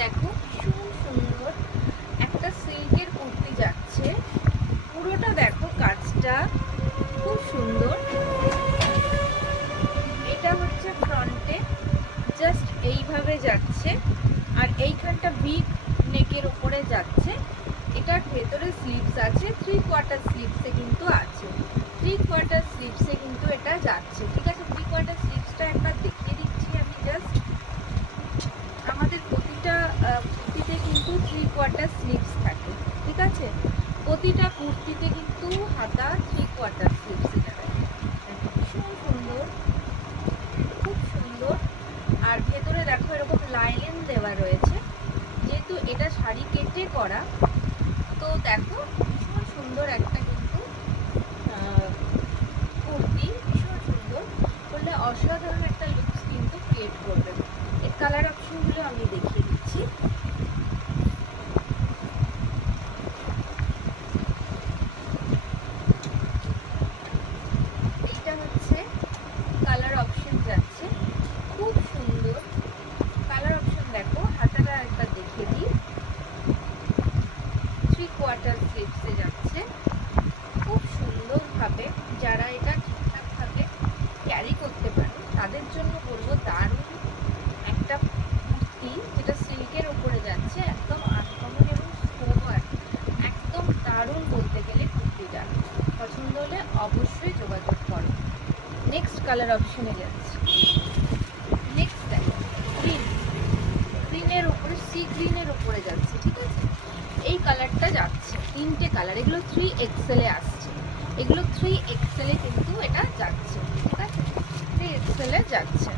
দেখো ভীষণ সুন্দর একটা সিল্কের কুর্তি যাচ্ছে, পুরোটা দেখো কাজটা খুব সুন্দর। এটা হচ্ছে ফ্রন্টে জাস্ট এইভাবে যাচ্ছে, আর এইখানটা বিগ নেকের ওপরে যাচ্ছে। এটার ভেতরে স্লিভস আছে, 3/4 স্লিভসে কিন্তু আছে, 3/4 স্লিভসে কিন্তু এটা যাচ্ছে। ঠিক আছে, 3/4 স্লিভসটা একবার দেখিয়ে দিচ্ছি আমি জাস্ট। আমাদের প্রতিটা কুর্তিতে কিন্তু 3/4 স্লিভস থাকে। ঠিক আছে, প্রতিটা কুর্তিতে কিন্তু হাতা 3/4 স্লিভস থাকে। ভীষণ সুন্দর, খুব সুন্দর। আর ভেতরে দেখো এরকম লাইন দেওয়া রয়েছে, যেহেতু এটা শাড়ি কেটে করা, তো দেখো ভীষণ সুন্দর একটা কিন্তু কুর্তি, ভীষণ সুন্দর করলে অসাধারণ একটা লুকস কিন্তু ক্রিয়েট করবে। এর কালার অপশনগুলো আমি দেখিয়ে দিচ্ছি। এইটা হচ্ছে কালার অপশন যাচ্ছে, খুব সুন্দর কালার অপশন। দেখো হাতাটা একবার দেখিয়ে দিই, 3/4 স্লিভসে যাচ্ছে খুব সুন্দরভাবে। যারা এটা ঠিকঠাকভাবে ক্যারি করতে পারে তাদের জন্য বলবো দারুণ একটা কুর্তি, যেটা সিল্কের উপরে যাচ্ছে, একদম আনকমন এবং সোবার, একদম দারুণ বলতে গেলে। কুর্তিটা পছন্দ হলে অবশ্যই যোগাযোগ করো। নেক্সট কালার অপশনে যাচ্ছে। নেক্সট দেখো গ্রিন, গ্রিনের উপরে সি গ্রিনের উপরে যাচ্ছে। ঠিক আছে, এই কালারটা যাচ্ছে, 3টে কালার, এগুলো 3XL এ আসছে, এগুলো 3XL এ কিন্তু এটা যাচ্ছে। ঠিক আছে, 3XL এ যাচ্ছে।